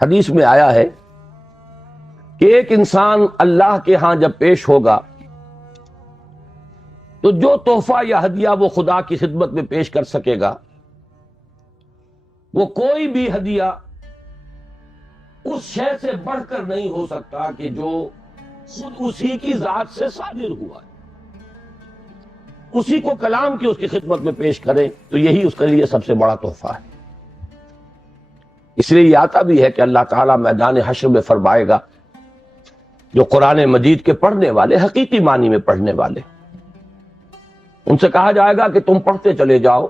حدیث میں آیا ہے کہ ایک انسان اللہ کے ہاں جب پیش ہوگا تو جو تحفہ یا ہدیہ وہ خدا کی خدمت میں پیش کر سکے گا وہ کوئی بھی ہدیہ اس شے سے بڑھ کر نہیں ہو سکتا کہ جو خود اسی کی ذات سے صادر ہوا ہے، اسی کو کلام کی اس کی خدمت میں پیش کرے تو یہی اس کے لیے سب سے بڑا تحفہ ہے۔ اس لیے یہ آتا بھی ہے کہ اللہ تعالیٰ میدان حشر میں فرمائے گا جو قرآن مجید کے پڑھنے والے، حقیقی معنی میں پڑھنے والے، ان سے کہا جائے گا کہ تم پڑھتے چلے جاؤ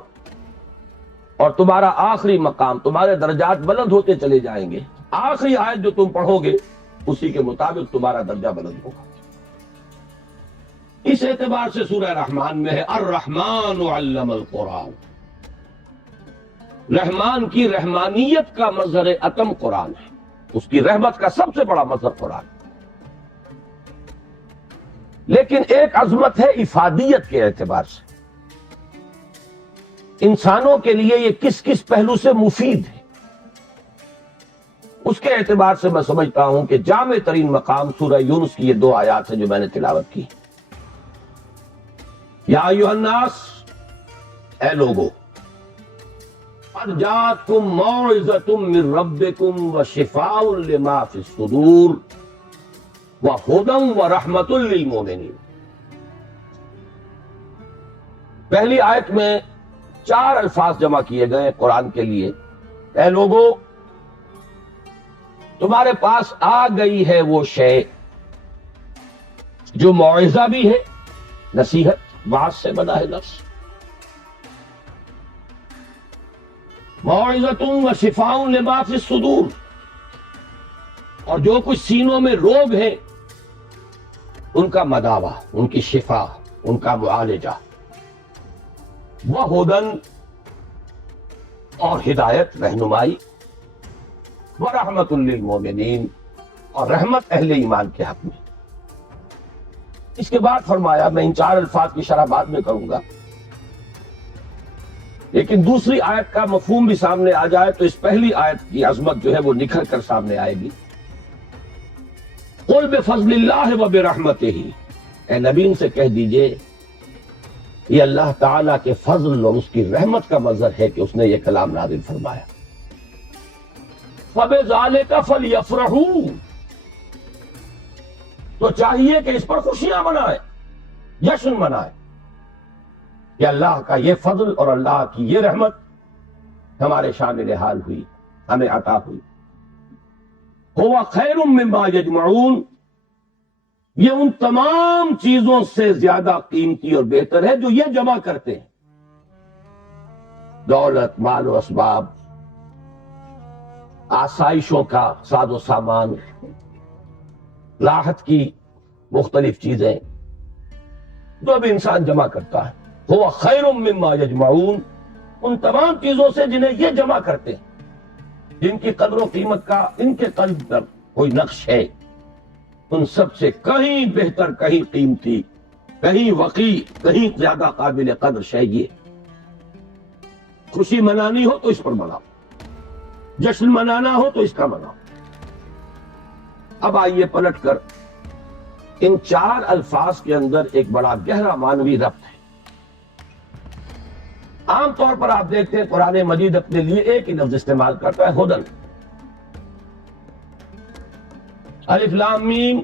اور تمہارا آخری مقام، تمہارے درجات بلند ہوتے چلے جائیں گے، آخری آیت جو تم پڑھو گے اسی کے مطابق تمہارا درجہ بلند ہوگا۔ اس اعتبار سے سورہ رحمان میں ہے الرحمن علم القرآن، رحمان کی رحمانیت کا مظہر اتم قرآن ہے، اس کی رحمت کا سب سے بڑا مظہر قرآن ہے۔ لیکن ایک عظمت ہے افادیت کے اعتبار سے، انسانوں کے لیے یہ کس کس پہلو سے مفید ہے، اس کے اعتبار سے میں سمجھتا ہوں کہ جامع ترین مقام سورہ یونس کی یہ دو آیات ہیں جو میں نے تلاوت کی۔ یا ایھا الناس، اے لوگو، قد جاءتکم موعظۃ من ربکم وشفاء لما فی الصدور وہدی ورحمۃ للمؤمنین۔ پہلی آیت میں 4 الفاظ جمع کیے گئے قرآن کے لیے۔ اے لوگو، تمہارے پاس آ گئی ہے وہ شے جو موعظہ بھی ہے، نصیحت، واعظ سے بنا ہے لفظ، موعظۃ وشفاء لما فی الصدور، اور جو کچھ سینوں میں روگ ہیں ان کا مداوا، ان کی شفا، ان کا معالجہ، وہدی، اور ہدایت، رہنمائی، ورحمۃ للمؤمنین، اور رحمت اہل ایمان کے حق میں۔ اس کے بعد فرمایا، میں ان 4 الفاظ کی شرح بعد میں کروں گا، لیکن دوسری آیت کا مفہوم بھی سامنے آ جائے تو اس پہلی آیت کی عظمت جو ہے وہ نکھر کر سامنے آئے گی۔ قل بفضل اللہ وبرحمتہ، اے نبی ان سے کہہ دیجئے یہ اللہ تعالیٰ کے فضل اور اس کی رحمت کا مظہر ہے کہ اس نے یہ کلام نازل فرمایا۔ فبذالک فلیفرحوا، تو چاہیے کہ اس پر خوشیاں منائیں، جشن منائیں کہ اللہ کا یہ فضل اور اللہ کی یہ رحمت ہمارے شامل حال ہوئی، ہمیں عطا ہوئی۔ هو خیر مما یجمعون، یہ ان تمام چیزوں سے زیادہ قیمتی اور بہتر ہے جو یہ جمع کرتے ہیں، دولت، مال و اسباب، آسائشوں کا ساز و سامان، راحت کی مختلف چیزیں جو بھی انسان جمع کرتا ہے۔ هو خیر مما یجمعون، ان تمام چیزوں سے جنہیں یہ جمع کرتے ہیں، جن کی قدر و قیمت کا ان کے قلب پر کوئی نقش ہے، ان سب سے کہیں بہتر، کہیں قیمتی، کہیں وقی، کہیں زیادہ قابل قدر شے یہ۔ خوشی منانی ہو تو اس پر مناؤ، جشن منانا ہو تو اس کا مناؤ۔ اب آئیے پلٹ کر ان 4 الفاظ کے اندر ایک بڑا گہرا معنوی ربط ہے۔ عام طور پر آپ دیکھتے ہیں قرآن مجید اپنے لیے ایک ہی لفظ استعمال کرتا ہے، ہدن، الف لام میم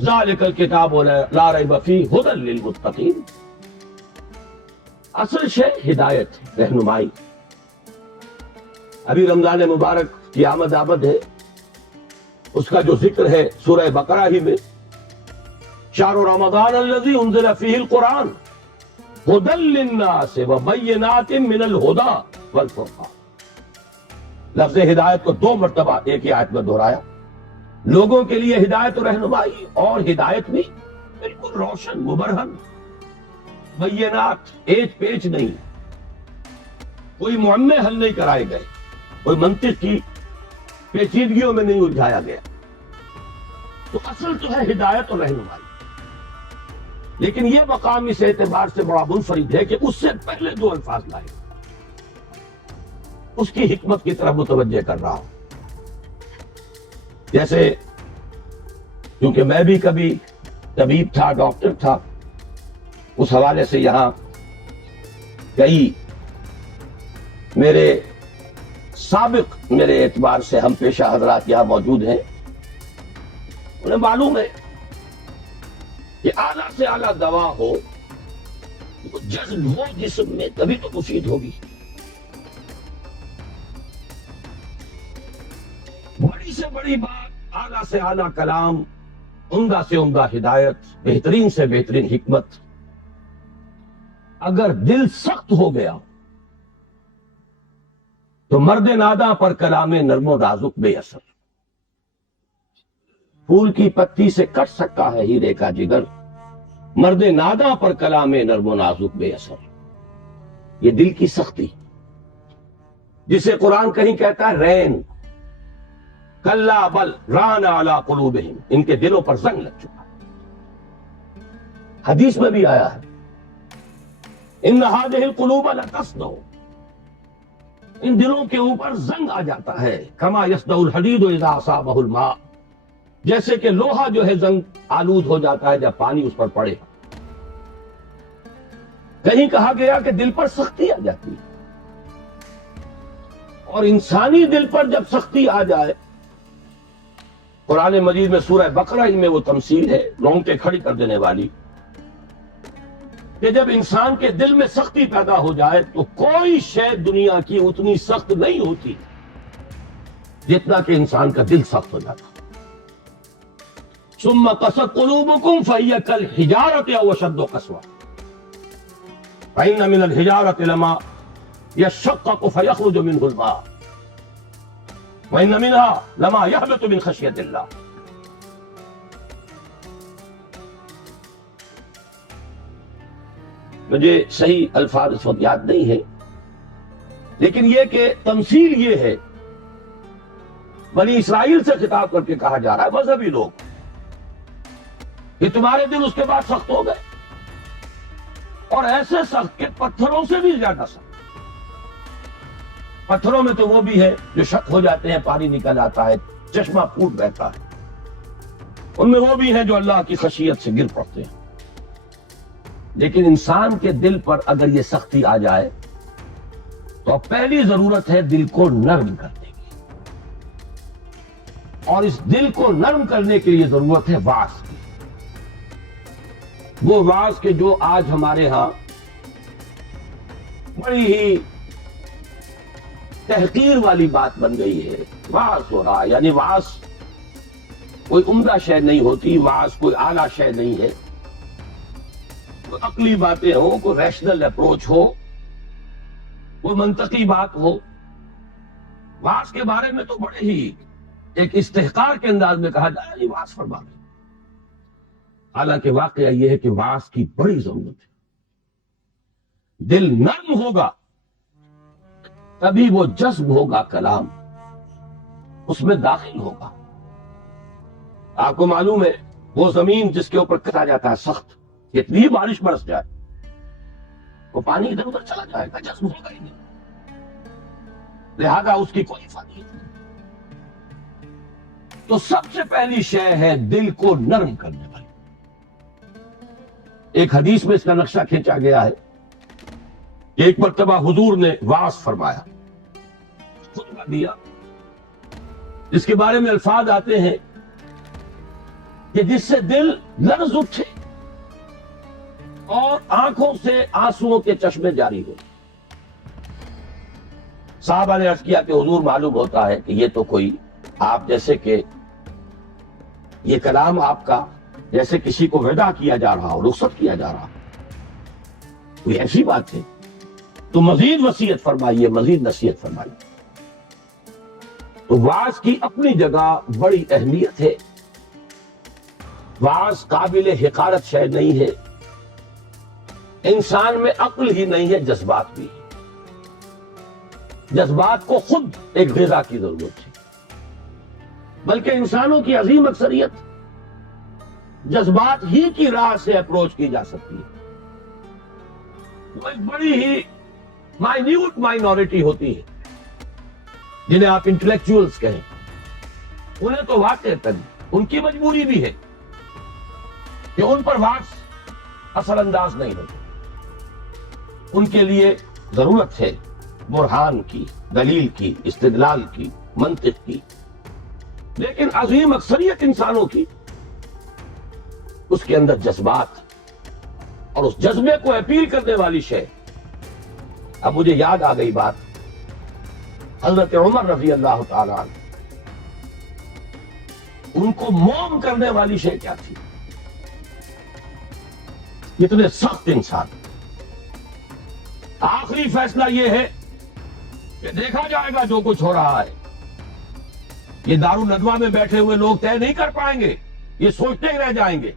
ذالک الکتاب لا ریب فیہ ہدی للمتقین۔ اصل شے ہدایت ہے، رہنمائی۔ ابھی رمضان مبارک کی آمد ہے، اس کا جو ذکر ہے سورہ بقرہ ہی میں، شہر رمضان الذی انزل فیہ القرآن ہدی للناس وبینات من الہدی والفرقان۔ لفظ ہدایت کو 2 مرتبہ ایک ہی آیت میں دہرایا، لوگوں کے لیے ہدایت و رہنمائی، اور ہدایت بھی بالکل روشن، مبرہن، بینات، ایج پیچ نہیں، کوئی معمے حل نہیں کرائے گئے، کوئی منطق کی پیچیدگیوں میں نہیں الجھایا گیا۔ تو اصل تو ہے ہدایت اور رہنمائی، لیکن یہ مقام اس اعتبار سے بڑا منفرد ہے کہ اس سے پہلے 2 الفاظ لائے، اس کی حکمت کی طرف متوجہ کر رہا ہوں۔ جیسے کیونکہ میں بھی کبھی طبیب تھا، ڈاکٹر تھا، اس حوالے سے یہاں کئی میرے سابق میرے اعتبار سے ہم پیشہ حضرات یہاں موجود ہیں، انہیں معلوم ہے کہ اعلیٰ سے اعلیٰ دوا ہو، جذب ہو جسم میں، تبھی تو مفید ہوگی۔ بڑی سے بڑی بات، اعلیٰ سے اعلیٰ کلام، عمدہ سے عمدہ ہدایت، بہترین سے بہترین حکمت، اگر دل سخت ہو گیا تو مرد ناداں پر کلام نرم و نازک بے اثر۔ پھول کی پتی سے کٹ سکتا ہے ہیرے کا جگر، مرد ناداں پر کلام نرم و نازک بے اثر۔ یہ دل کی سختی جسے قرآن کہیں کہتا ہے رین، کلا بل ران علی قلوبہم، ان کے دلوں پر زنگ لگ چکا۔ حدیث میں بھی آیا ہے ان هذه القلوب لتصدع، ان دلوں کے اوپر زنگ آ جاتا ہے، کما یصدع الحدید اذا اصابہ الماء، جیسے کہ لوہا جو ہے زنگ آلود ہو جاتا ہے جب پانی اس پر پڑے۔ کہیں کہا گیا کہ دل پر سختی آ جاتی ہے، اور انسانی دل پر جب سختی آ جائے، قرآن مجید میں سورہ بقرہ میں وہ تمثیل ہے رونگٹے کھڑی کر دینے والی، کہ جب انسان کے دل میں سختی پیدا ہو جائے تو کوئی شے دنیا کی اتنی سخت نہیں ہوتی جتنا کہ انسان کا دل سخت ہو جاتا۔ ثم قست قلوبکم فہی کالحجارۃ او اشد قسوۃ فإن من الحجارۃ لما یشقق فیخرج منہ الماء وإن منها لما یہبط من خشیۃ اللہ۔ مجھے صحیح الفاظ اس وقت یاد نہیں ہے، لیکن یہ کہ تمثیل یہ ہے، بنی اسرائیل سے خطاب کر کے کہا جا رہا ہے، مذہبی لوگ، کہ تمہارے دل اس کے بعد سخت ہو گئے، اور ایسے سخت کہ پتھروں سے بھی زیادہ سخت۔ پتھروں میں تو وہ بھی ہے جو شک ہو جاتے ہیں، پانی نکل آتا ہے، چشمہ پھوٹ بہتا ہے، ان میں وہ بھی ہیں جو اللہ کی خشیت سے گر پڑتے ہیں۔ لیکن انسان کے دل پر اگر یہ سختی آ جائے تو پہلی ضرورت ہے دل کو نرم کرنے کی، اور اس دل کو نرم کرنے کے لیے ضرورت ہے واعظ کی۔ وہ واعظ کے جو آج ہمارے ہاں بڑی ہی تحقیر والی بات بن گئی ہے، واعظ ہو رہا، یعنی واعظ کوئی عمدہ شے نہیں ہوتی، واعظ کوئی اعلیٰ شے نہیں ہے، کوئی عقلی باتیں ہو، کوئی ریشنل اپروچ ہو، کوئی منطقی بات ہو۔ واعظ کے بارے میں تو بڑے ہی ایک استحقار کے انداز میں کہا جائے یہ واعظ فرما رہے، حالانکہ واقعہ یہ ہے کہ واعظ کی بڑی ضرورت ہے۔ دل نرم ہوگا تبھی وہ جذب ہوگا، کلام اس میں داخل ہوگا۔ آپ کو معلوم ہے وہ زمین جس کے اوپر کھڑا جاتا ہے سخت، کتنی بارش برس جائے وہ پانی ادھر ادھر چلا جائے گا، جذب ہوگا ہی نہیں، لہذا اس کی کوئی فائدہ نہیں۔ تو سب سے پہلی شے ہے دل کو نرم کرنے والی۔ ایک حدیث میں اس کا نقشہ کھینچا گیا ہے کہ ایک مرتبہ حضور نے واعظ فرمایا، خطبہ دیا، جس کے بارے میں الفاظ آتے ہیں کہ جس سے دل لرز اٹھے اور آنکھوں سے آنسوؤں کے چشمے جاری ہو۔ صحابہ نے عرض کیا کہ حضور معلوم ہوتا ہے کہ یہ تو کوئی آپ جیسے کہ یہ کلام آپ کا جیسے کسی کو وداع کیا جا رہا ہو، رخصت کیا جا رہا ہو، کوئی ایسی بات ہے تو مزید وصیت فرمائیے، مزید نصیحت فرمائیے۔ تو واعظ کی اپنی جگہ بڑی اہمیت ہے، واعظ قابل حقارت شے نہیں ہے، انسان میں عقل ہی نہیں ہے، جذبات بھی ہے۔ جذبات کو خود ایک غذا کی ضرورت ہے، بلکہ انسانوں کی عظیم اکثریت جذبات ہی کی راہ سے اپروچ کی جا سکتی ہے۔ وہ ایک بڑی ہی مائنیوٹ مائنورٹی ہوتی ہے جنہیں آپ انٹلیکچوئلز کہیں، انہیں تو واقعتاً ان کی مجبوری بھی ہے کہ ان پر واس اثر انداز نہیں ہوتے. ان کے لیے ضرورت ہے برہان کی، دلیل کی، استدلال کی، منطق کی. لیکن عظیم اکثریت انسانوں کی اس کے اندر جذبات اور اس جذبے کو اپیل کرنے والی شے. اب مجھے یاد آ گئی بات حضرت عمر رضی اللہ تعالیٰ عنہ، ان کو موم کرنے والی شے کیا تھی؟ اتنے سخت انسان. آخری فیصلہ یہ ہے کہ دیکھا جائے گا جو کچھ ہو رہا ہے. یہ دارالندوہ میں بیٹھے ہوئے لوگ طے نہیں کر پائیں گے، یہ سوچتے ہی رہ جائیں گے،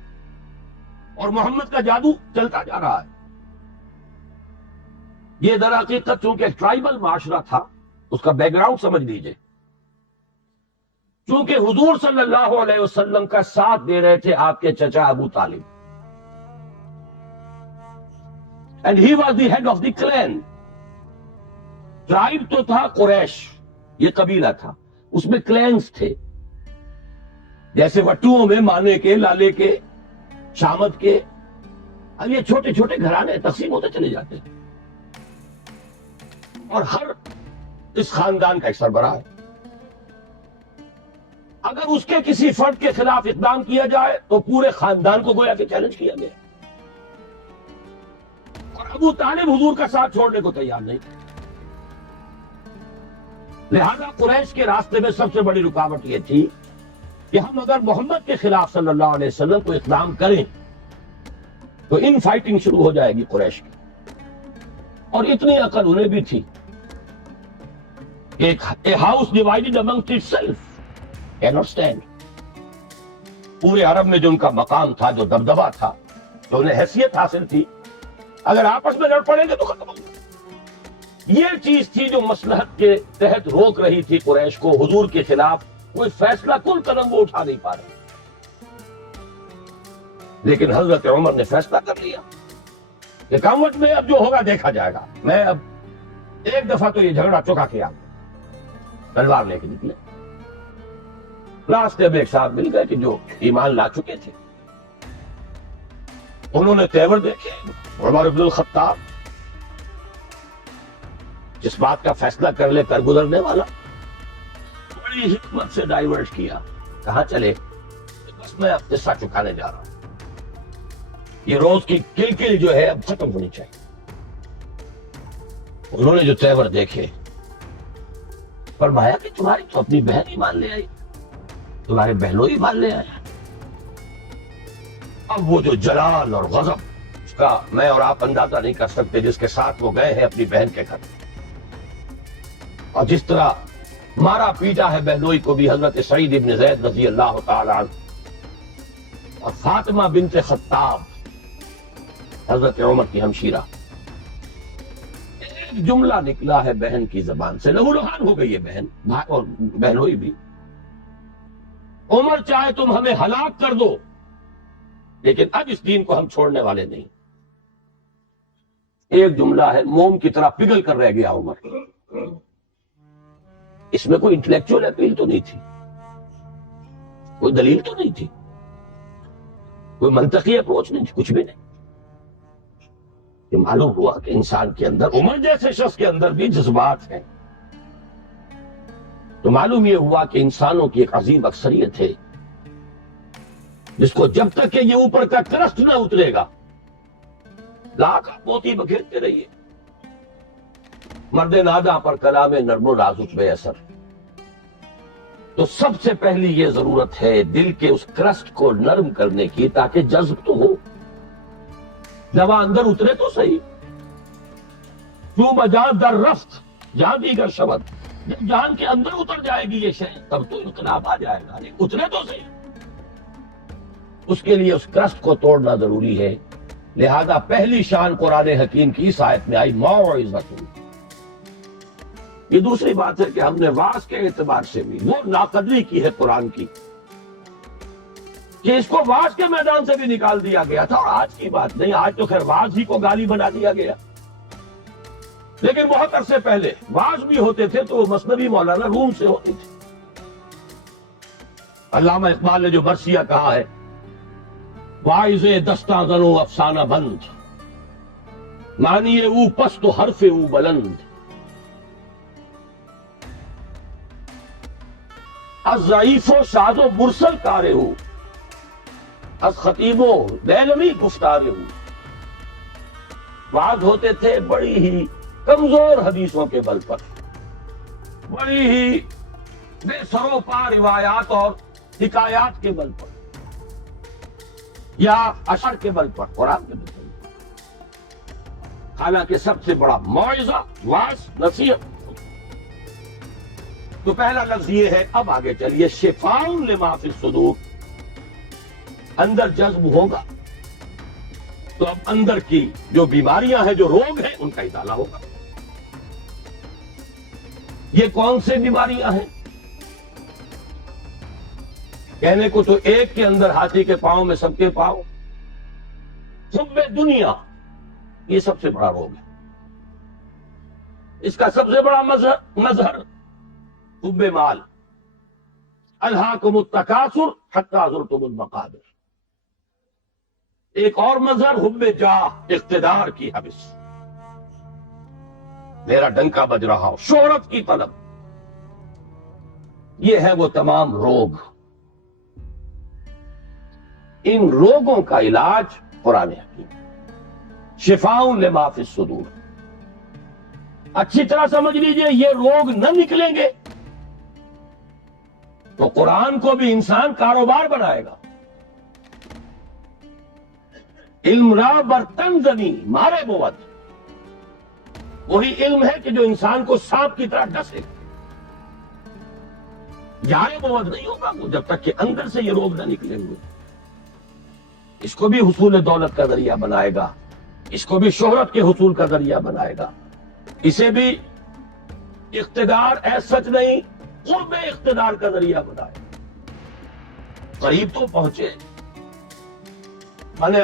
اور محمد کا جادو چلتا جا رہا ہے. یہ در حقیقت چونکہ ایک ٹرائبل معاشرہ تھا، اس کا بیک گراؤنڈ سمجھ لیجئے. چونکہ حضور صلی اللہ علیہ وسلم کا ساتھ دے رہے تھے آپ کے چچا ابو طالب، and he was the head of the clan. Tribe تو تھا قریش، یہ قبیلہ تھا، اس میں کلینز تھے، جیسے وٹوؤں میں مانے کے، لالے کے، شامت کے. اب یہ چھوٹے چھوٹے گھرانے تقسیم ہوتے چلے جاتے ہیں، اور ہر اس خاندان کا ایک سربراہ ہے. اگر اس کے کسی فرد کے خلاف اقدام کیا جائے تو پورے خاندان کو گویا کہ چیلنج کیا گیا. اور ابو طالب حضور کا ساتھ چھوڑنے کو تیار نہیں. لہذا قریش کے راستے میں سب سے بڑی رکاوٹ یہ تھی کہ ہم اگر محمد کے خلاف صلی اللہ علیہ وسلم کو اقدام کریں تو ان فائٹنگ شروع ہو جائے گی قریش کی. اور اتنی عقل انہیں بھی تھی کہ a house divided amongst itself cannot stand. پورے عرب میں جو ان کا مقام تھا، جو دبدبہ تھا، جو انہیں حیثیت حاصل تھی، اگر آپس میں لڑ پڑیں گے تو ختم ہو گا. یہ چیز تھی جو مصلحت کے تحت روک رہی تھی قریش کو حضور کے خلاف کوئی فیصلہ کن قدم وہ اٹھا نہیں پا رہے. لیکن حضرت عمر نے فیصلہ کر لیا کہ کامت میں اب جو ہوگا دیکھا جائے گا. میں اب ایک دفعہ تو یہ جھگڑا چکا کے آؤں. تلوار لے کے نکلے. راستے میں ایک صاحب مل گئے کہ جو ایمان لا چکے تھے. انہوں نے تیور دیکھے. عمر بن الخطاب جس بات کا فیصلہ کر لے کر گزرنے والا، بڑی حکمت سے ڈائیورٹ کیا. کہاں چلے؟ بس میں اب قصہ چکانے جا رہا ہوں. یہ روز کی کل جو ہے اب ختم ہونی چاہیے. انہوں نے جو تیور دیکھے، فرمایا کہ تمہاری تو اپنی بہن ہی مان لے آئی، تمہارے بہنوں ہی مان لے آیا. اب وہ جو جلال اور غضب، اس کا میں اور آپ اندازہ نہیں کر سکتے، جس کے ساتھ وہ گئے ہیں اپنی بہن کے گھر، اور جس طرح مارا پیٹا ہے بہنوئی کو بھی حضرت سعید ابن زید رضی اللہ تعالی عنہ اور فاطمہ بنت خطاب حضرت عمر کی ہمشیرہ. ایک جملہ نکلا ہے بہن کی زبان سے، لہو لہان ہو گئی ہے بہن اور بہنوئی بھی. عمر چاہے تم ہمیں ہلاک کر دو، لیکن اب اس دین کو ہم چھوڑنے والے نہیں. ایک جملہ ہے، موم کی طرح پگھل کر رہ گیا عمر. اس میں کوئی انٹلیکچوئل اپیل تو نہیں تھی، کوئی دلیل تو نہیں تھی، کوئی منطقی اپروچ نہیں تھی، کچھ بھی نہیں. یہ معلوم ہوا کہ انسان کے اندر، عمر جیسے شخص کے اندر بھی جذبات ہیں. تو معلوم یہ ہوا کہ انسانوں کی ایک عظیم اکثریت ہے جس کو جب تک کہ یہ اوپر کا کرسٹ نہ اترے گا، لاکھ موتی بکھیرتے رہیے. مرد نادا پر کلام نرم و نازک بے اثر. تو سب سے پہلی یہ ضرورت ہے دل کے اس کرسٹ کو نرم کرنے کی، تاکہ جذب تو ہو، جب اندر اترے تو صحیح. جو مجاز در رفت جہاں دیگر شبد، جب جان کے اندر اتر جائے گی یہ شے تب تو انقلاب آ جائے گا. اترے تو صحیح. اس کے لیے اس کرسٹ کو توڑنا ضروری ہے. لہذا پہلی شان قرآن حکیم کی اس آیت میں آئی موعظۃ. یہ دوسری بات ہے کہ ہم نے واعظ کے اعتبار سے بھی وہ ناقدری کی ہے قرآن کی کہ اس کو واعظ کے میدان سے بھی نکال دیا گیا تھا. اور آج کی بات نہیں، آج تو خیر واعظ ہی کو گالی بنا دیا گیا، لیکن بہت عرصے پہلے واعظ بھی ہوتے تھے تو وہ مثنوی مولانا روم سے ہوتی تھی. علامہ اقبال نے جو برسیہ کہا ہے، واعظ دستاں زنو افسانہ بند، معنی او پست و حرف او بلند، از ضعیف و شاذ و مرسل کارے ہو، از خطیب و بیلمی گفتارے ہو۔ وعظ ہوتے تھے بڑی ہی کمزور حدیثوں کے بل پر، بڑی ہی بے سروپا روایات اور حکایات کے بل پر، یا اشعار کے بل پر، قرآن کے بل پر۔ حالانکہ سب سے بڑا موعظہ، وعظ، نصیحت۔ تو پہلا لفظ یہ ہے، اب آگے چلیے، شفاء لما فی الصدور، اندر جذب ہوگا تو اب اندر کی جو بیماریاں ہیں، جو روگ ہیں، ان کا ازالہ ہوگا۔ یہ کون سے بیماریاں ہیں؟ کہنے کو تو ایک کے اندر ہاتھی کے پاؤں میں سب کے پاؤں، حب دنیا، یہ سب سے بڑا روگ ہے۔ اس کا سب سے بڑا مظہر حب مال، الہاکم التکاثر حتی زرتم المقابر۔ ایک اور مظہر حب جاہ، اقتدار کی حوث، میرا ڈنکا بج رہا ہو، شہرت کی طلب۔ یہ ہے وہ تمام روگ۔ ان روگوں کا علاج قرآن حکیم، شفاء لما فی الصدور۔ اچھی طرح سمجھ لیجئے، یہ روگ نہ نکلیں گے تو قرآن کو بھی انسان کاروبار بنائے گا۔ علم را برتن زنی مارے بود، وہی علم ہے کہ جو انسان کو سانپ کی طرح ڈسے۔ یارے بود نہیں ہوگا وہ جب تک کہ اندر سے یہ روگ نہ نکلیں گے۔ اس کو بھی حصول دولت کا ذریعہ بنائے گا، اس کو بھی شہرت کے حصول کا ذریعہ بنائے گا، اسے بھی اقتدار ایس سچ نہیں، قرب اقتدار کا ذریعہ بنائے گا۔ قریب تو پہنچے،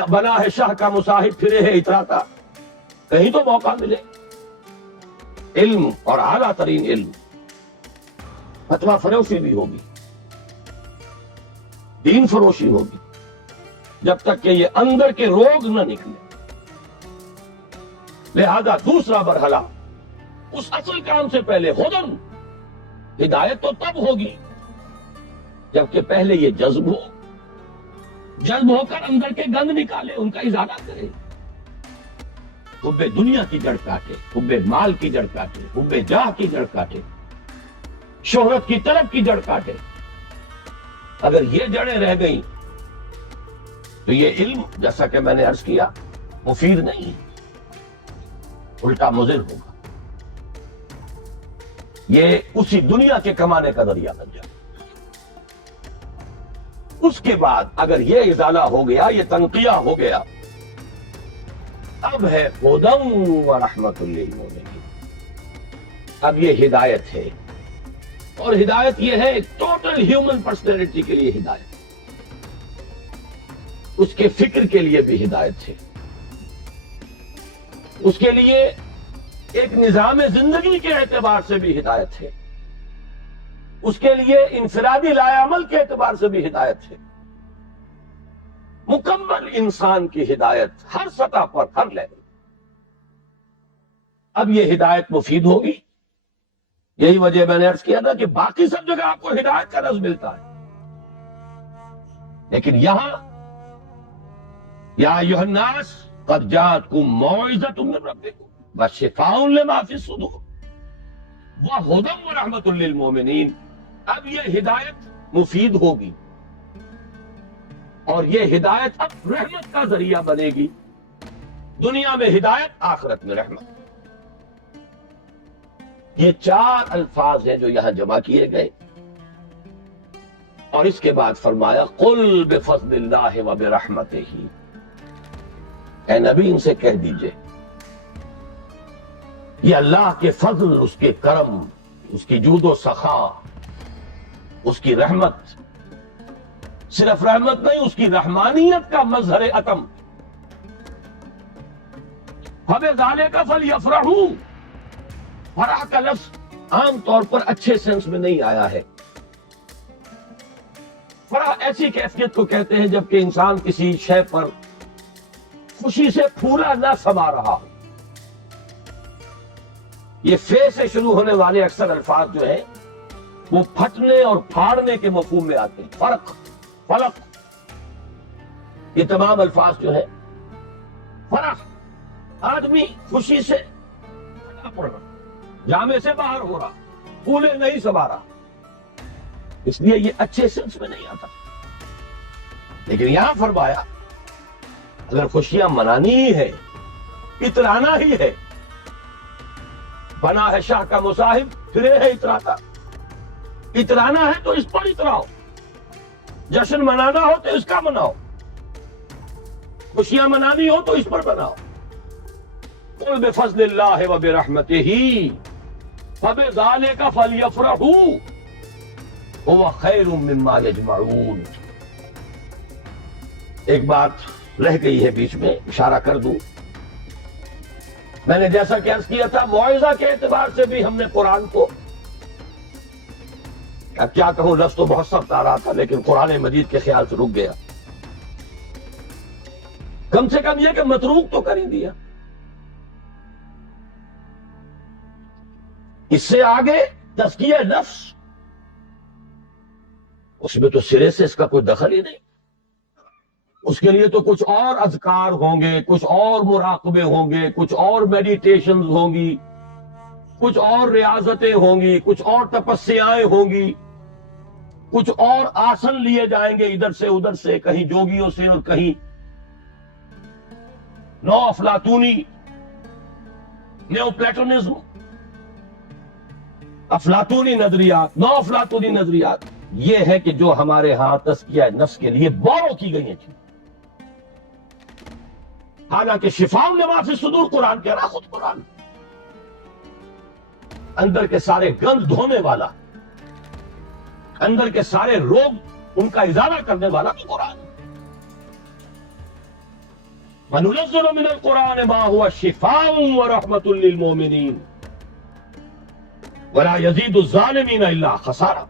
بنا ہے شاہ کا مصاحب، پھرے ہے اتراتا، کہیں تو موقع ملے۔ علم اور اعلیٰ ترین علم، فتویٰ فروشی بھی ہوگی، دین فروشی ہوگی، جب تک کہ یہ اندر کے روگ نہ نکلے۔ لہذا دوسرا مرحلہ، اس اصل کام سے پہلے ہدن، ہدایت تو تب ہوگی جبکہ پہلے یہ جذب ہو، جذب ہو کر اندر کے گند نکالے، ان کا ازالہ کرے۔ حب دنیا کی جڑ کاٹے، حب مال کی جڑ کاٹے، حب جاہ کی جڑ کاٹے، شہرت کی طلب کی جڑ کاٹے۔ اگر یہ جڑیں رہ گئیں تو یہ علم، جیسا کہ میں نے عرض کیا، مفید نہیں، الٹا مضر ہوگا۔ یہ اسی دنیا کے کمانے کا ذریعہ بن جائے۔ اس کے بعد اگر یہ ازالہ ہو گیا، یہ تنقیہ ہو گیا، اب ہے ہدی و رحمت للمؤمنین۔ اب یہ ہدایت ہے، اور ہدایت یہ ہے ٹوٹل ہیومن پرسنالٹی کے لیے ہدایت، اس کے فکر کے لیے بھی ہدایت ہے، اس کے لیے ایک نظام زندگی کے اعتبار سے بھی ہدایت ہے، اس کے لیے انفرادی لائے عمل کے اعتبار سے بھی ہدایت ہے، مکمل انسان کی ہدایت ہر سطح پر، ہر لیول۔ اب یہ ہدایت مفید ہوگی، یہی وجہ میں نے عرض کیا تھا کہ باقی سب جگہ آپ کو ہدایت کا لفظ ملتا ہے، لیکن یہاں یا ایھا الناس قد جاءتکم موعظۃ من ربکم وشفاء لما فی الصدور وہدی ورحمۃ للمؤمنین۔ اب یہ ہدایت مفید ہوگی، اور یہ ہدایت اب رحمت کا ذریعہ بنے گی، دنیا میں ہدایت، آخرت میں رحمت۔ یہ چار الفاظ ہیں جو یہاں جمع کیے گئے، اور اس کے بعد فرمایا قل بفضل اللہ وبرحمتہ، اے نبی ان سے کہہ دیجئے یہ اللہ کے فضل، اس کے کرم، اس کی جود و سخا، اس کی رحمت، صرف رحمت نہیں، اس کی رحمانیت کا مظہر عتم۔ فَبِذَلِكَ فَلْيَفْرَحُوا، فرح کا لفظ عام طور پر اچھے سینس میں نہیں آیا ہے، فرح ایسی کیفیت کو کہتے ہیں جب کہ انسان کسی شے پر خوشی سے پھولا نہ سما رہا ہو. یہ فے سے شروع ہونے والے اکثر الفاظ جو ہیں وہ پھٹنے اور پھاڑنے کے مفہوم میں آتے ہیں. فرق، فلق، یہ تمام الفاظ جو ہے فرح، آدمی خوشی سے پھٹا پڑ رہا، جامے سے باہر ہو رہا، پھولے نہیں سما رہا، اس لیے یہ اچھے سنس میں نہیں آتا. لیکن یہاں فرمایا اگر خوشیاں منانی ہی ہے، اترانا ہی ہے، بنا ہے شاہ کا مصاحب پھرے ہے اتراتا، اترانا ہے تو اس پر اتراؤ، جشن منانا ہو تو اس کا مناؤ، خوشیاں منانی ہو تو اس پر بناؤ. قل بفضل اللہ وبرحمتہ فبذالک فلیفرحوا هو خیر مما یجمعون. ایک بات رہ گئی ہے بیچ میں، اشارہ کر دوں. میں نے جیسا کہ عرض کیا تھا موعظہ کے اعتبار سے بھی ہم نے قرآن کو، اب کیا کہوں، لفظ تو بہت سخت آ رہا تھا لیکن قرآن مجید کے خیال سے رک گیا. کم سے کم یہ کہ متروک تو کر ہی دیا. اس سے آگے تزکیہ نفس، اس میں تو سرے سے اس کا کوئی دخل ہی نہیں. اس کے لیے تو کچھ اور اذکار ہوں گے، کچھ اور مراقبے ہوں گے، کچھ اور میڈیٹیشنز ہوں گی، کچھ اور ریاضتیں ہوں گی، کچھ اور تپسیائیں ہوں گی، کچھ اور آسن لیے جائیں گے ادھر سے ادھر سے، کہیں جوگیوں سے اور کہیں نو افلاطونی، نیو پلیٹونزم، افلاطونی نظریات، نو افلاطونی نظریات. یہ ہے کہ جو ہمارے ہاں تزکیہ نفس کے لیے بورو کی گئی ہیں. حالانکہ شفاء لما فی الصدور قرآن کہہ رہا، خود قرآن اندر کے سارے گند دھونے والا، اندر کے سارے روگ ان کا ازالہ کرنے والا تو قرآن. وَنُنَزِّلُ مِنَ الْقُرْآنِ مَا هُوَ شِفَاءٌ وَرَحْمَةٌ لِّلْمُؤْمِنِينَ وَلَا يَزِيدُ الظَّالِمِينَ إِلَّا خَسَارًا.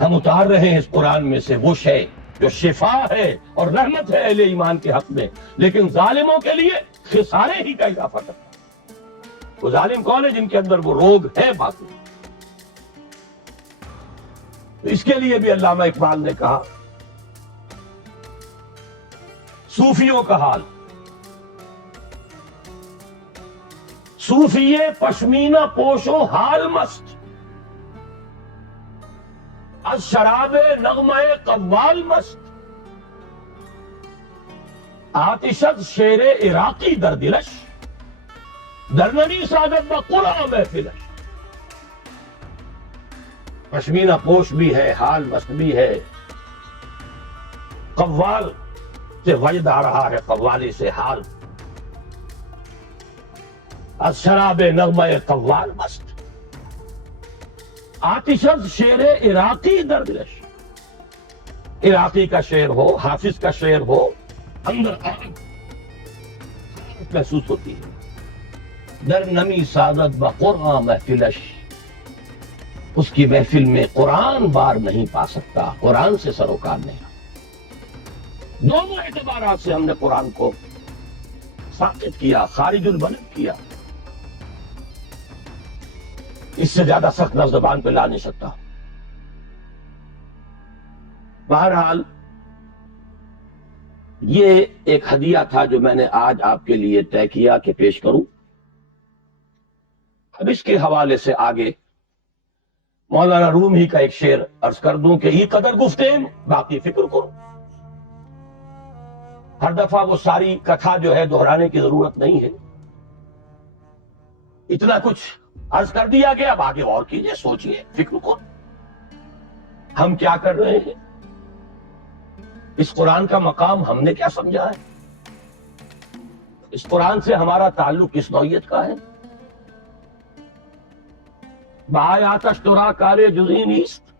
ہم اتار رہے ہیں اس قرآن میں سے وہ شے جو شفا ہے اور رحمت ہے اہل ایمان کے حق میں، لیکن ظالموں کے لیے خسارے ہی کا اضافہ کرتا ہے. وہ ظالم کون ہے؟ جن کے اندر وہ روگ ہے باقی. تو اس کے لیے بھی علامہ اقبال نے کہا صوفیوں کا حال، صوفیے پشمینہ پوشو حال مست، از شراب نغمہ قوال مست، آتشد شیر عراقی در دلش، درنمی سعادت بقرآن محفلش. پشمینہ پوش بھی ہے، حال مست بھی ہے، قوال سے وجد آ رہا ہے، قوالی سے حال. از شراب نغمہ قوال مست، آتشد شیر عراقی در دلش. عراقی کا شعر ہو، حافظ کا شعر ہو، اندر آگ محسوس ہوتی ہے. در نمی سعادت بقرآن محفلش، اس کی محفل میں قرآن بار نہیں پا سکتا، قرآن سے سروکار نہیں. دونوں اعتبارات سے ہم نے قرآن کو ساقط کیا، خارج البلد کیا. اس سے زیادہ سخت لفظ زبان پہ لا نہیں سکتا. بہرحال یہ ایک ہدیہ تھا جو میں نے آج آپ کے لیے طے کیا کہ پیش کروں. اب اس کے حوالے سے آگے مولانا رومی کا ایک شعر عرض کر دوں کہ ای قدر گفتیم باقی فکر کرو. ہر دفعہ وہ ساری کتھا جو ہے دہرانے کی ضرورت نہیں ہے. اتنا کچھ عرض کر دیا گیا، اب آگے اور کیجئے، سوچئے، فکر کرو ہم کیا کر رہے ہیں، اس قرآن کا مقام ہم نے کیا سمجھا ہے، اس قرآن سے ہمارا تعلق کس نوعیت کا ہے. بآیات اشترا کار جزئی نیست،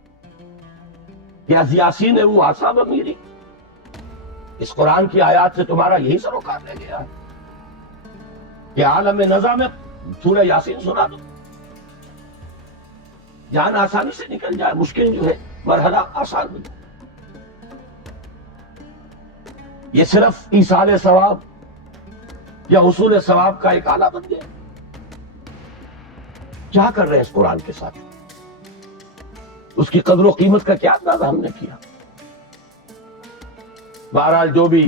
یا یاسین وہ آساب امیری. اس قرآن کی آیات سے تمہارا یہی سروکار لے گیا ہے کہ عالم نظام میں سورہ یاسین سنا دو، جان آسانی سے نکل جائے. مشکل جو ہے مرحلہ آسان بن جائے. یہ صرف ایصال ثواب یا حصول ثواب کا ایک آلہ بن گیا. کیا کر رہے ہیں اس قرآن کے ساتھ؟ اس کی قدر و قیمت کا کیا اندازہ ہم نے کیا؟ بہرحال جو بھی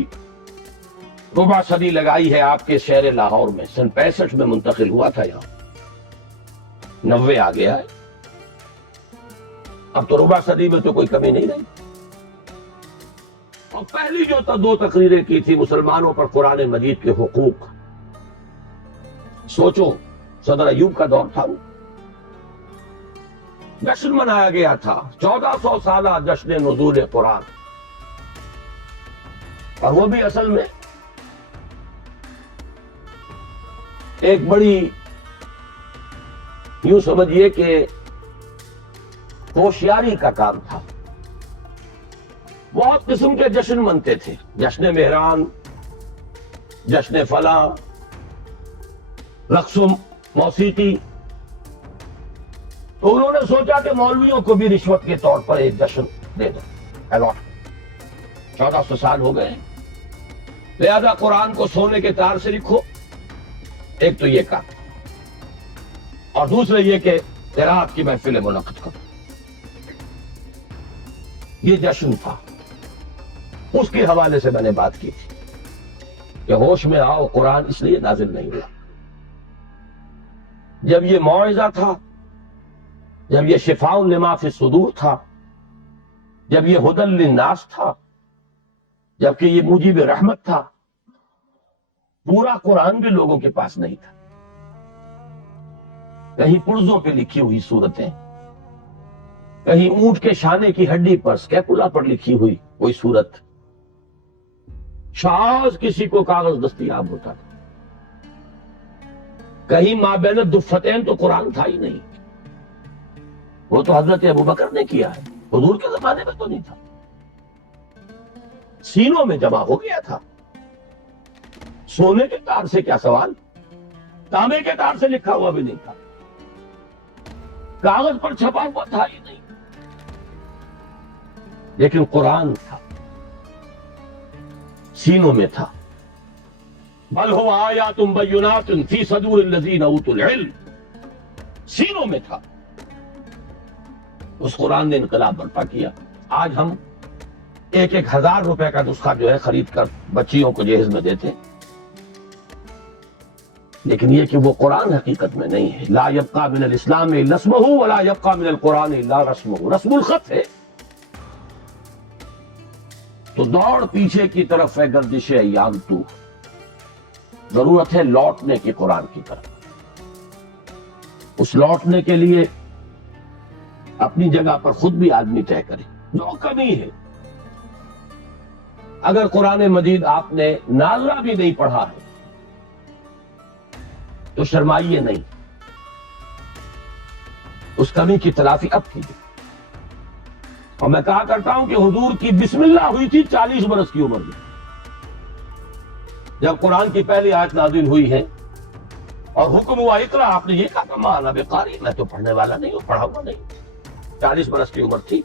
ربع صدی لگائی ہے آپ کے شہر لاہور میں، سن 65 میں منتقل ہوا تھا، یہاں 90 آ گیا ہے. اب تو ربع صدی میں تو کوئی کمی نہیں رہی. اور پہلی جو 2 تقریریں کی تھی مسلمانوں پر قرآن مجید کے حقوق، سوچو صدر ایوب کا دور تھا، جشن منایا گیا تھا، 1400 سالہ جشن نزول قرآن. اور وہ بھی اصل میں ایک بڑی، یوں سمجھیے کہ ہوشیاری کا کام تھا. بہت قسم کے جشن منتے تھے، جشن مہران، جشن فلاں، رقص و موسیقی. تو انہوں نے سوچا کہ مولویوں کو بھی رشوت کے طور پر ایک جشن دے دو، الاٹ. 1400 سال ہو گئے، لہذا قرآن کو سونے کے تار سے لکھو. ایک تو یہ کام، اور دوسرے یہ کہ قرات کی محفل منعقد کرو. یہ جشن تھا. اس کے حوالے سے میں نے بات کی تھی کہ ہوش میں آؤ قرآن اس لیے نازل نہیں ہوا. جب یہ موعظہ تھا، جب یہ شفاء لما فی الصدور تھا، جب یہ ہدی للناس تھا، جبکہ یہ موجب رحمت تھا، پورا قرآن بھی لوگوں کے پاس نہیں تھا. کہیں پرزوں پہ لکھی ہوئی صورتیں، کہیں اونٹ کے شانے کی ہڈی پر سکیپولا پر لکھی ہوئی کوئی صورت، شاذ کسی کو کاغذ دستیاب ہوتا تھا. کہیں مابین الدفتین تو قرآن تھا ہی نہیں. وہ تو حضرت ابوبکر نے کیا ہے، حضور کے زمانے میں تو نہیں تھا. سینوں میں جمع ہو گیا تھا. سونے کے تار سے کیا سوال، تانبے کے تار سے لکھا ہوا بھی نہیں تھا، کاغذ پر چھپا ہوا تھا ہی نہیں. لیکن قرآن تھا، سینوں میں تھا. بل هو آیات بینات فی صدور الذین اوتوا العلم، سینوں میں تھا. اس قرآن نے انقلاب برپا کیا. آج ہم 1,000 روپے کا نسخہ جو ہے خرید کر بچیوں کو جہیز میں دیتے ہیں، لیکن یہ کہ وہ قرآن حقیقت میں نہیں ہے. لا یبقى من الاسلام الا اسمہ ولا یبقى من القرآن الا رسمہ. رسم الخط ہے. تو دوڑ پیچھے کی طرف ہے گردش ایام تو، ضرورت ہے لوٹنے کی قرآن کی طرف. اس لوٹنے کے لیے اپنی جگہ پر خود بھی آدمی طے کرے. جو کمی ہے، اگر قرآن مجید آپ نے نازلہ بھی نہیں پڑھا ہے تو شرمائیے نہیں، اس کمی کی تلافی اب کیجیے. اور میں کہا کرتا ہوں کہ حضور کی بسم اللہ ہوئی تھی 40 برس کی عمر میں، جب قرآن کی پہلی آیت نازل ہوئی ہے اور حکم ہوا اقرا. آپ نے یہ کہا کہ ما انا بقاری، میں تو پڑھنے والا نہیں ہوں، پڑھا ہوا نہیں. 40 برس کی عمر تھی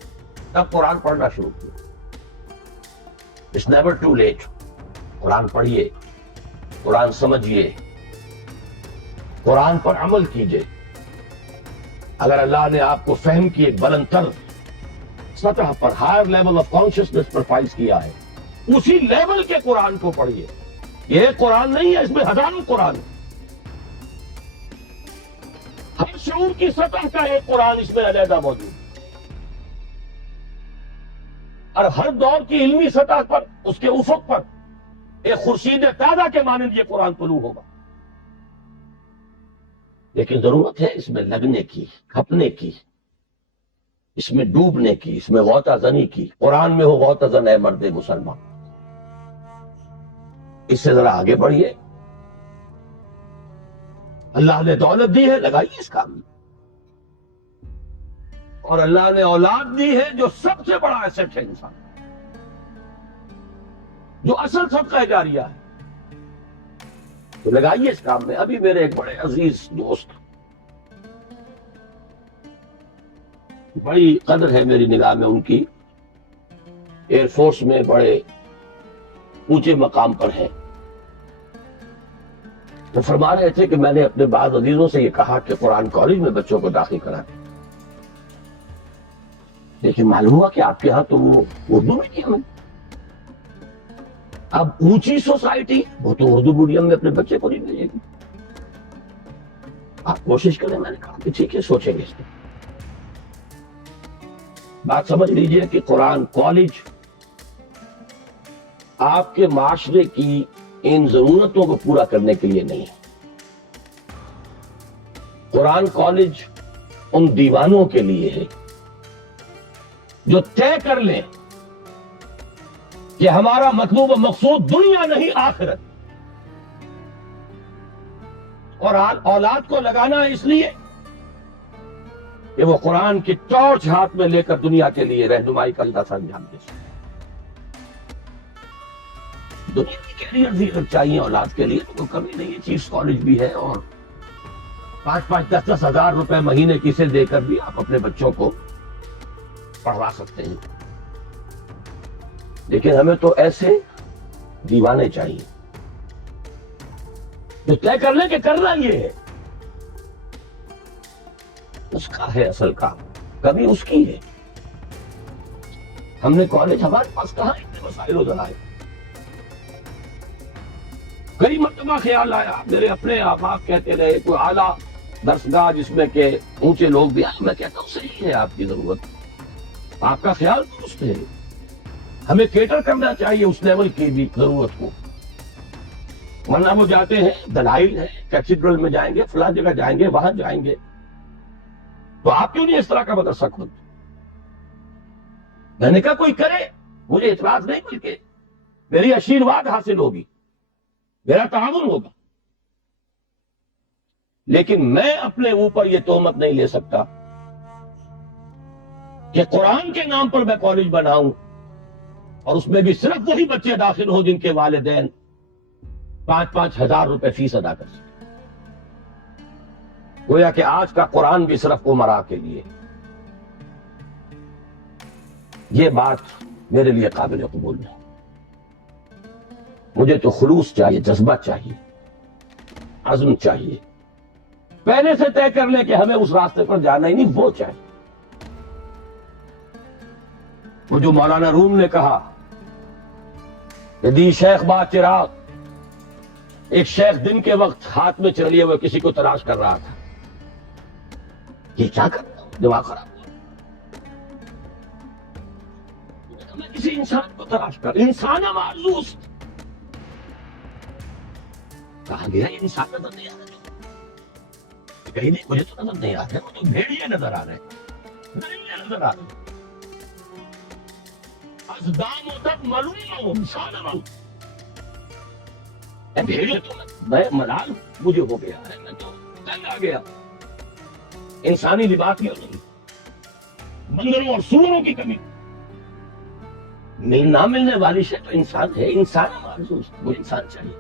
تب قرآن پڑھنا شروع کیا. It's never too late. قرآن پڑھیے، قرآن سمجھیے، قرآن پر عمل کیجئے. اگر اللہ نے آپ کو فہم کی ایک بلند تر سطح پر، ہائر لیول آف کانشسنس پر فائز کیا ہے، اسی لیول کے قرآن کو پڑھیے. یہ قرآن نہیں ہے، اس میں ہزاروں قرآن ہے. ہر شعور کی سطح کا ایک قرآن اس میں علیحدہ موجود ہے، اور ہر دور کی علمی سطح پر، اس کے افق پر ایک خورشید تازہ کے مانند یہ قرآن طلوع ہوگا. لیکن ضرورت ہے اس میں لگنے کی، کھپنے کی، اس میں ڈوبنے کی، اس میں غوطہ زنی کی. قرآن میں ہو غوطہ زن اے مرد مسلمان. اس سے ذرا آگے بڑھیے. اللہ نے دولت دی ہے، لگائیے اس کام میں. اور اللہ نے اولاد دی ہے جو سب سے بڑا ایسٹ ہے انسان، جو اصل صدقہ جاریہ ہے. تو لگائیے اس کام میں. ابھی میرے ایک بڑے عزیز دوست بڑی قدر ہے میری نگاہ میں ان کی، ایئر فورس میں بڑے اونچے مقام پر ہے. وہ فرما رہے تھے کہ میں نے اپنے بعض عزیزوں سے یہ کہا کہ قرآن کالج میں بچوں کو داخل کرا دیں، لیکن معلوم ہوا کہ آپ کے ہاں تو وہ اردو میڈیم ہے. اب اونچی سوسائٹی وہ تو اردو میڈیم میں اپنے بچے کو نہیں بھیجے گی. آپ کوشش کریں. میں نے کہا کہ ٹھیک ہے، سوچیں گے اس پہ. بات سمجھ لیجئے کہ قرآن کالج آپ کے معاشرے کی ان ضرورتوں کو پورا کرنے کے لیے نہیں ہے. قرآن کالج ان دیوانوں کے لیے ہے جو طے کر لیں کہ ہمارا مطلوب و مقصود دنیا نہیں آخرت، اور اولاد کو لگانا اس لیے کہ وہ قرآن کی ٹارچ ہاتھ میں لے کر دنیا کے لیے رہنمائی کا اندازہ انجام دے سکے. دنیا کی کیریئر بھی اگر چاہیے اولاد کے لیے تو کوئی کمی نہیں ہے. چیف کالج بھی ہے اور 5-10 ہزار روپے مہینے کسے دے کر بھی آپ اپنے بچوں کو پڑھوا سکتے ہیں. لیکن ہمیں تو ایسے دیوانے چاہیے جو طے کر لیں کہ کرنا یہ ہے. اس کا ہے اصل کام، کبھی اس کی ہے. ہم نے کالج ہمارے پاس کہاں اتنے مسائل و ذرائع. کئی مرتبہ خیال آیا، میرے اپنے آبا کہتے رہے کوئی اعلیٰ درسگاہ جس میں کہ اونچے لوگ بھی آئے. میں کہتا ہوں صحیح ہے، آپ کی ضرورت، آپ کا خیال درست ہے. ہمیں کیٹر کرنا چاہیے اس لیول کی بھی ضرورت کو، ورنہ وہ جاتے ہیں دلائل ہے، کیتھیڈرل میں جائیں گے، فلاں جگہ جائیں گے، وہاں جائیں گے. تو آپ کیوں نہیں اس طرح کا مدرسہ کھولتے؟ میں نے کہا کوئی کرے، مجھے اعتراض نہیں، بلکہ میری آشیرواد حاصل ہوگی، میرا تعاون ہوگا. لیکن میں اپنے اوپر یہ تہمت نہیں لے سکتا کہ قرآن کے نام پر میں کالج بناؤں اور اس میں بھی صرف وہی بچے داخل ہوں جن کے والدین 5-5 ہزار روپے فیس ادا کر سکیں. گویا کہ آج کا قرآن بھی صرف امراء کے لیے. یہ بات میرے لیے قابل قبول نہیں. مجھے تو خلوص چاہیے، جذبہ چاہیے، عزم چاہیے. پہلے سے طے کر لیں کہ ہمیں اس راستے پر جانا ہی نہیں، وہ چاہیے. وہ جو مولانا روم نے کہا کہ دی شیخ با چراغ، ایک شیخ دن کے وقت ہاتھ میں چلیے ہوئے کسی کو تلاش کر رہا تھا. یہ کیا کرتا ہوں، دماغ خراب. میں کسی انسان کو تلاش کر، انسان معزوز. کہاں گیا یہ انسان؟ نظر نہیں آ رہا. کہیں نہیں، مجھے تو نظر نہیں آ رہے، وہ تو بھیڑیے نظر آ رہے، درندے نظر آ رہے. ازدام و تک معلوم انسان معلوم. بھیڑیے تو میں ملال مجھے ہو گیا ہے، میں تو تنگ آ گیا. انسانی لباس کیوں نہیں؟ بندروں اور سوروں کی کمی. نہ ملنے والی شے تو انسان ہے، انسان معزوز، وہ انسان چاہیے.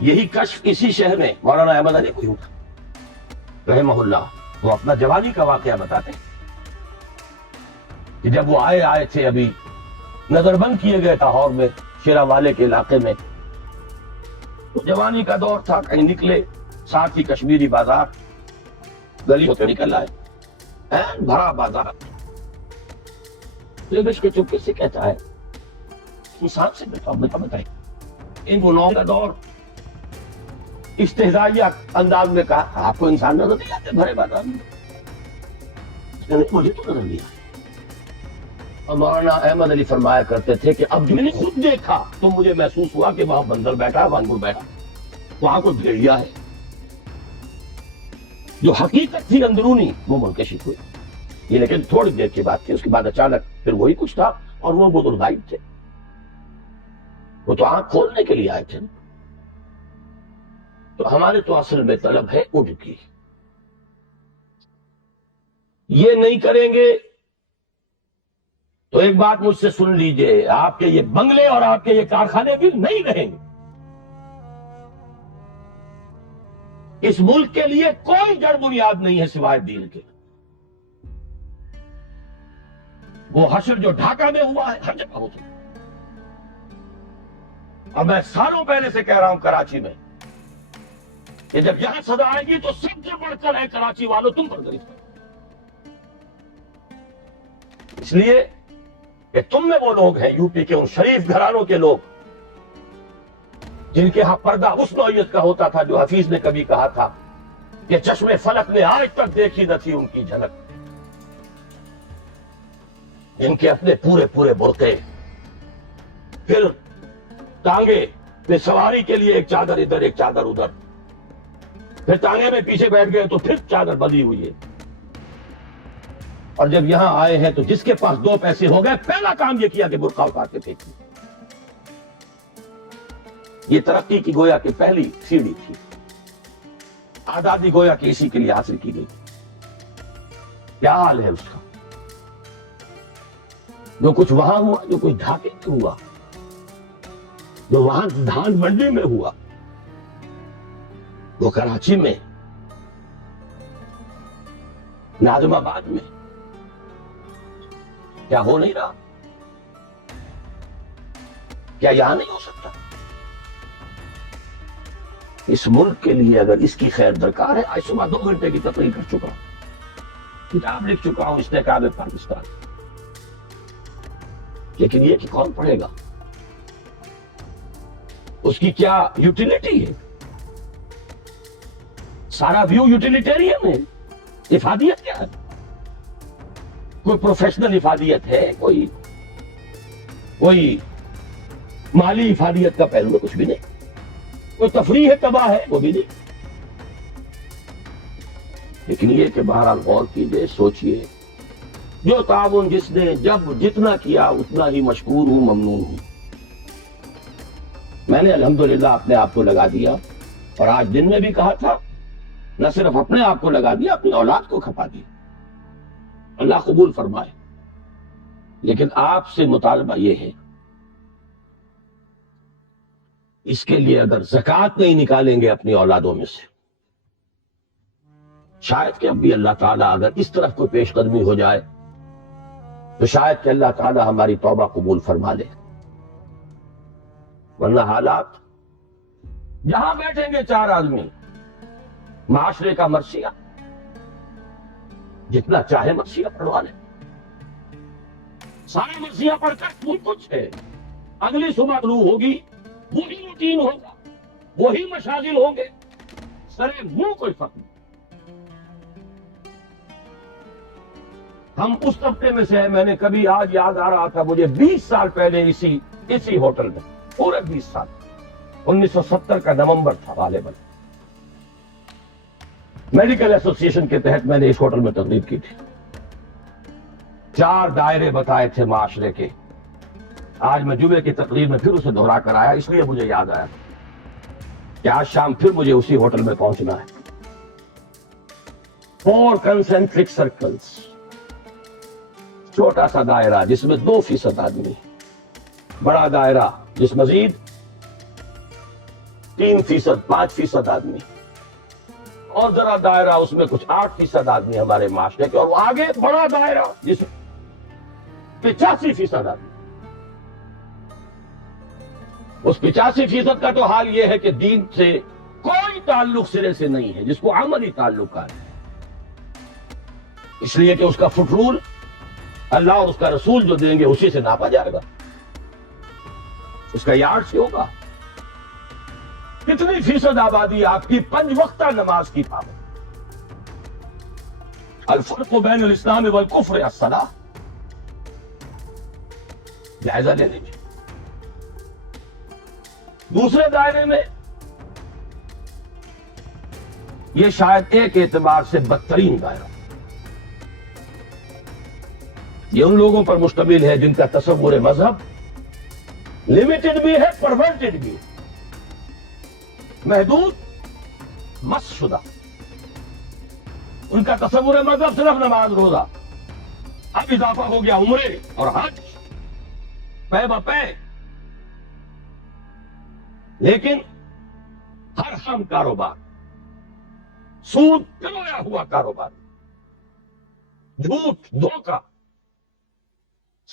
یہی کشف اسی شہر میں مولانا احمد علی کو تھا رحمہ اللہ. وہ اپنا جوانی کا واقعہ بتاتے ہیں کہ جب وہ آئے تھے، ابھی نظر بند کیے گئے لاہور میں شیرا والے کے علاقے میں. تو جوانی کا دور تھا، کہیں نکلے، ساتھ ہی کشمیری بازار، گلیوں سے نکل آئے، بھرا بازار. کے چپکے سے کہتا ہے انسان سے بتائیں ان گناہوں کا دور. استہزائیہ انداز میں کہا آپ کو انسان نظر نہیں آتے بھرے بازار میں؟ مجھے تو نظر نہیں آتا. اور مولانا احمد علی فرمایا کرتے تھے کہ اب میں نے خود دیکھا تو مجھے محسوس ہوا کہ وہاں بندر بیٹھا، وانگور بیٹھا، وہاں کوئی بھیڑیا ہے. جو حقیقت تھی اندرونی وہ منکشف ہوئی. یہ لیکن تھوڑی دیر کی بات تھی، اس کے بعد اچانک پھر وہی کچھ تھا، اور وہ بزرگ غائب تھے. وہ تو آنکھ کھولنے کے لیے آئے تھے. تو ہمارے تو اصل میں طلب ہے اٹھ کی. یہ نہیں کریں گے تو ایک بات مجھ سے سن لیجئے، آپ کے یہ بنگلے اور آپ کے یہ کارخانے بھی نہیں رہیں گے. اس ملک کے لیے کوئی جڑ بنیاد نہیں ہے سوائے دین کے. وہ حشر جو ڈھاکہ میں ہوا ہے ہر جگہ ہو سکتا ہے۔ اور میں سالوں پہلے سے کہہ رہا ہوں کراچی میں کہ جب یہاں سزا آئے گی تو سب سے بڑھ کر ہے کراچی والوں تم پر گرفت، اس لیے کہ تم میں وہ لوگ ہیں یو پی کے ان شریف گھرانوں کے لوگ جن کے ہاں پردہ اس نوعیت کا ہوتا تھا جو حفیظ نے کبھی کہا تھا کہ چشمے فلک نے آج تک دیکھی نہ تھی ان کی جھلک، جن کے اپنے پورے پورے برقعے، پھر ٹانگے پہ سواری کے لیے ایک چادر ادھر ایک چادر ادھر، پھر ٹانگے میں پیچھے بیٹھ گئے تو پھر چادر بندھی ہوئی ہے، اور جب یہاں آئے ہیں تو جس کے پاس دو پیسے ہو گئے پہلا کام یہ کیا کہ برقع اتار کے پھینک دیا۔ یہ ترقی کی گویا کہ پہلی سیڑھی تھی، آزادی گویا کہ اسی کے لیے حاصل کی گئی۔ کیا حال ہے اس کا؟ جو کچھ وہاں ہوا، جو کچھ ڈھاکے میں ہوا، جو وہاں دھان منڈی میں ہوا، وہ کراچی میں، ناظم آباد میں کیا ہو نہیں رہا؟ کیا یہاں نہیں ہو سکتا؟ اس ملک کے لیے اگر اس کی خیر درکار ہے، آج صبح 2 گھنٹے کی تقریر کر چکا ہوں، کتاب لکھ چکا ہوں استحکام پاکستان، لیکن یہ کہ کون پڑھے گا؟ اس کی کیا یوٹیلیٹی ہے؟ سارا ویو یوٹیلیٹیرین ہے، افادیت کیا ہے؟ کوئی پروفیشنل افادیت ہے؟ کوئی مالی افادیت کا پہلو کچھ بھی نہیں، کوئی تفریح ہے تباہ ہے وہ بھی نہیں۔ لیکن یہ کہ بہرحال غور کیجئے، سوچئے، جو تعاون جس نے جب جتنا کیا اتنا ہی مشکور ہوں، ممنون ہوں۔ میں نے الحمدللہ اپنے آپ کو لگا دیا، اور آج دن میں بھی کہا تھا، نہ صرف اپنے آپ کو لگا دیا، اپنی اولاد کو کھپا دیا۔ اللہ قبول فرمائے۔ لیکن آپ سے مطالبہ یہ ہے، اس کے لیے اگر زکوٰۃ نہیں نکالیں گے اپنی اولادوں میں سے، شاید کہ اب بھی اللہ تعالیٰ اگر اس طرف کوئی پیش قدمی ہو جائے تو شاید کہ اللہ تعالیٰ ہماری توبہ قبول فرما لے، ورنہ حالات جہاں بیٹھیں گے 4 آدمی، معاشرے کا مرثیہ، جتنا چاہے مرثیہ پڑھوا لیں، سارا مرثیہ پڑھ کر وہ کچھ ہے، اگلی صبح طلوع ہوگی، وہی روٹین ہوگا، وہی مشاغل ہوں گے، سرے منہ کوئی فرق نہیں۔ ہم اس طبقے میں سے ہیں، میں نے کبھی آج یاد آ رہا تھا مجھے 20 سال پہلے اسی ہوٹل میں، پورے 20 سال، 1970 کا نومبر تھا غالباً، میڈیکل ایسوسی ایشن کے تحت میں نے اس ہوٹل میں تقریر کی تھی۔ 4 دائرے بتائے تھے معاشرے کے، آج میں جمعے کی تقریر میں پھر اسے دہرا کر آیا، اس لیے مجھے یاد آیا کہ آج شام پھر مجھے اسی ہوٹل میں پہنچنا ہے۔ 4 کنسنٹرک سرکلز، چھوٹا سا دائرہ جس میں 2% آدمی، بڑا دائرہ جس مزید 3%، 5% آدمی، اور ذرا دائرہ اس میں کچھ 8% آدمی ہمارے معاشرے کے، اور وہ آگے بڑا دائرہ جس میں 85% آدمی۔ اس 85% کا تو حال یہ ہے کہ دین سے کوئی تعلق سرے سے نہیں ہے، جس کو عملی تعلق ہے، اس لیے کہ اس کا فٹ رول اللہ اور اس کا رسول جو دیں گے اسی سے ناپا جائے گا، اس کا یارڈ سے ہوگا۔ کتنی فیصد آبادی آپ کی 5 وقتہ نماز کی پابند؟ الفرق بین الاسلام والکفر الصلاۃ، جائزہ لے لیجیے۔ دوسرے دائرے میں یہ شاید ایک اعتبار سے بدترین دائرہ، یہ ان لوگوں پر مشتمل ہے جن کا تصور مذہب لمیٹڈ بھی ہے، پرورٹڈ بھی، محدود، مس شدہ۔ ان کا تصور مذہب صرف نماز روزہ، اب اضافہ ہو گیا عمرے اور حج، پے بپے، لیکن ہر ہم کاروبار، سود پلویا ہوا کاروبار، جھوٹ، دھوکہ،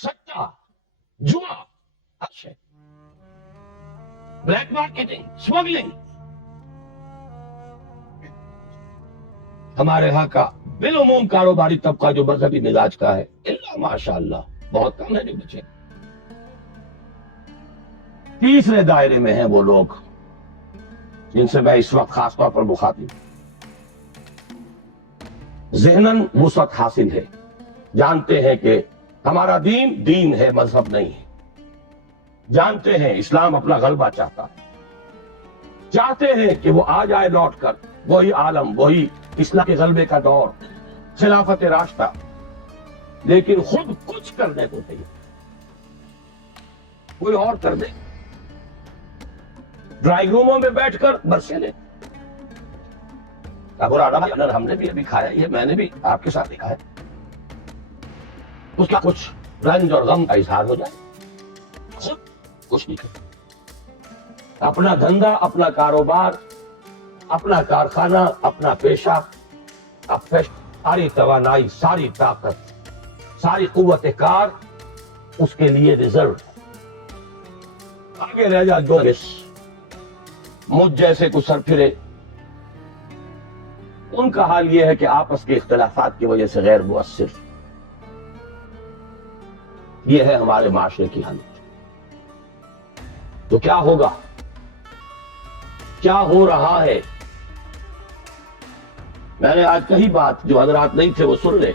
سٹا، جوا، اچھا، بلیک مارکیٹنگ، اسمگلنگ. ہمارے ہاں کا بالعموم کاروباری طبقہ جو مذہبی مزاج کا ہے، اللہ ماشاء اللہ بہت کم ہے جو بچے. تیسرے دائرے میں ہیں وہ لوگ جن سے میں اس وقت خاص طور پر مخاطب. ذہناً وسعت حاصل ہے، جانتے ہیں کہ ہمارا دین ہے، مذہب نہیں ہے. جانتے ہیں اسلام اپنا غلبہ چاہتے ہیں کہ وہ آ جائے لوٹ کر وہی عالم، وہی اسلام کے غلبے کا دور، خلافت راشدہ، لیکن خود کچھ کرنے کو نہیں، کوئی اور کر دے. ڈرائنگ روموں میں بیٹھ کر برسے لے. ہم نے بھی ابھی کھایا، یہ میں نے بھی آپ کے ساتھ کھایا. اس کا کچھ رنج اور غم کا اظہار ہو جائے، خود کچھ نہیں کرتا. اپنا دھندا، اپنا کاروبار، اپنا کارخانہ، اپنا پیشہ، ساری توانائی، ساری طاقت، ساری قوت کار اس کے لیے ریزرو ہے. آگے رہ جا جو مجھ جیسے کچھ سر پھرے، ان کا حال یہ ہے کہ آپس کے اختلافات کی وجہ سے غیر مؤثر. یہ ہے ہمارے معاشرے کی حالت. تو کیا ہوگا، کیا ہو رہا ہے؟ میں نے آج کہی بات، جو حضرات نہیں تھے وہ سن لے.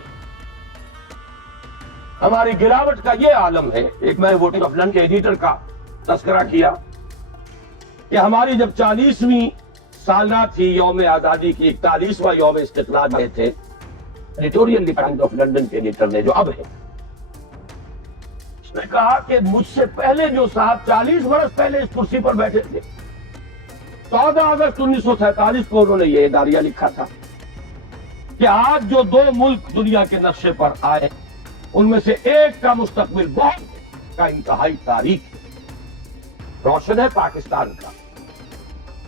ہماری گراوٹ کا یہ عالم ہے. ایک میں ووٹنگ آف لنڈن کے ایڈیٹر کا تذکرہ کیا کہ ہماری جب 40ویں سالہ تھی یوم آزادی کی، 41واں یوم استقلال میں تھے، ایڈیٹوریل ڈپارٹمنٹ آف لنڈن کے ایڈیٹر نے، جو اب ہے، اس نے کہا کہ مجھ سے پہلے جو صاحب 40 برس پہلے اس کرسی پر بیٹھے تھے، 14 اگست 1947 کو انہوں نے یہ اداریہ لکھا تھا کہ آج جو 2 ملک دنیا کے نقشے پر آئے، ان میں سے ایک کا مستقبل بہت کا انتہائی تاریخ روشن ہے، پاکستان کا.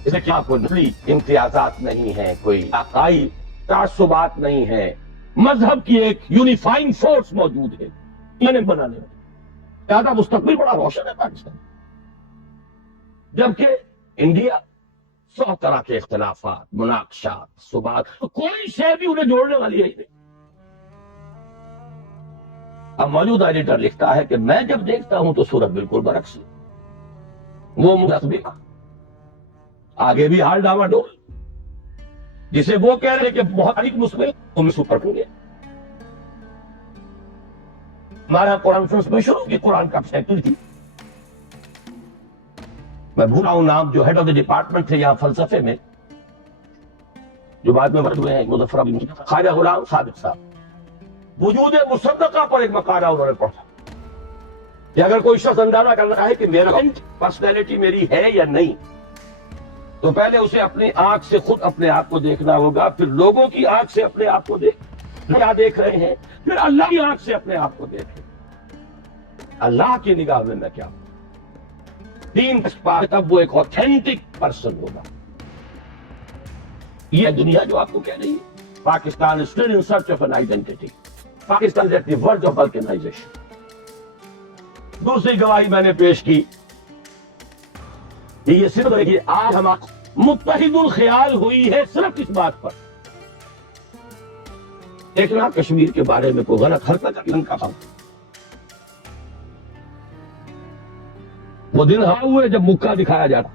اسے کیا کوئی نسلی امتیازات نہیں ہے، کوئی علاقائی تعصبات نہیں ہے، مذہب کی ایک یونیفائنگ فورس موجود ہے انہیں بنانے میں. زیادہ مستقبل بڑا روشن ہے پاکستان. جبکہ انڈیا 100 طرح کے اختلافات، مناقشات، صبات، کوئی شے بھی انہیں جوڑنے والی ہے ہی نہیں. اب موجودہ ایڈیٹر لکھتا ہے کہ میں جب دیکھتا ہوں تو صورت بالکل برعکس ہے. وہ مذہبی آگے بھی حال ڈاوا ڈول، جسے وہ کہہ رہے کہ بہت تاریخ مسلم ان سے اوپر ہو گیا. ہمارا کانفرنس میں شروع کی قرآن کا سیکٹر تھی، میں بھولا ہوں نام، جو ہیڈ آف دی ڈپارٹمنٹ تھے یہاں فلسفے میں، جو بعد میں مرد ہوئے ہیں، مظفر بن خواجہ غلام صادق صاحب، وجود مصدقہ پر ایک مقالہ انہوں نے پڑھا کہ اگر کوئی شخص اندازہ کرنا چاہے کہ میرا پرسنالٹی میری ہے یا نہیں، تو پہلے اسے اپنی آنکھ سے خود اپنے آپ کو دیکھنا ہوگا، پھر لوگوں کی آنکھ سے اپنے آپ کو کیا دیکھ رہے ہیں، پھر اللہ کی آنکھ سے اپنے آپ کو دیکھیں، اللہ کی نگاہ میں کیا ہوں. دین تب وہ ایک اوتھینٹک پرسن ہوگا. یہ دنیا جو آپ کو کہہ رہی ہے، Pakistan is still in search of an identity. Pakistan is at the verge of balkanization. دوسری گواہی میں نے پیش کی کہ یہ صرف ہے کہ آج ہم متحد الخیال ہوئی ہے صرف اس بات پر. دیکھنا کشمیر کے بارے میں کوئی غلط حرکت کرنے کا کام. وہ دن ہاں ہوئے جب مکہ دکھایا جاتا.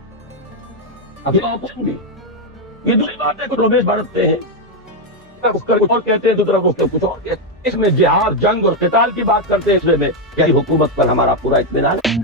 اب یہ دوسری بات ہے کہ رومیش برتتے ہیں، کچھ اور کہتے ہیں، دوسرا کچھ اور کہتے ہیں. اس میں جہاد، جنگ اور قتال کی بات کرتے ہیں. اس میں کیا حکومت پر ہمارا پورا اطمینان ہے؟